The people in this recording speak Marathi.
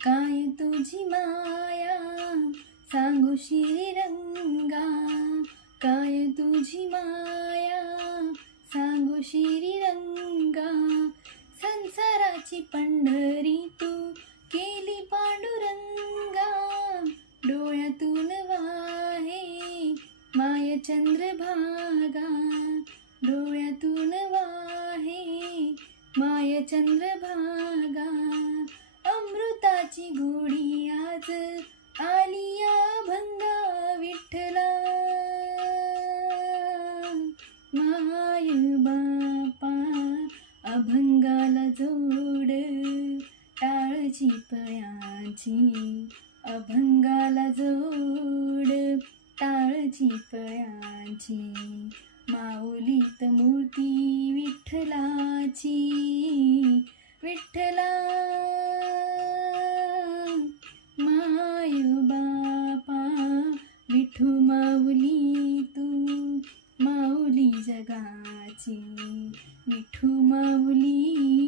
काय तुझी माया सांगू श्रीरंगा, काय तुझी माया सांगू श्रीरंगा. संसाराची पंढरी तू केली पांडुरंगा, डोळ्यातून वाहे माय चंद्रभागा, डोळ्यातून वाहे माय चंद्रभागा. अमृताची गोडी आज आलिया भंगा विठ्ठला, माय बापा अभंगाला जोड टाळची पयाची, अभंगाला जोड टाळची पयाची. माऊलीत मूर्ती विठ्ठलाची, विठ्ठला माय बापा विठू माऊली तू, माऊली जगाची, विठू माऊली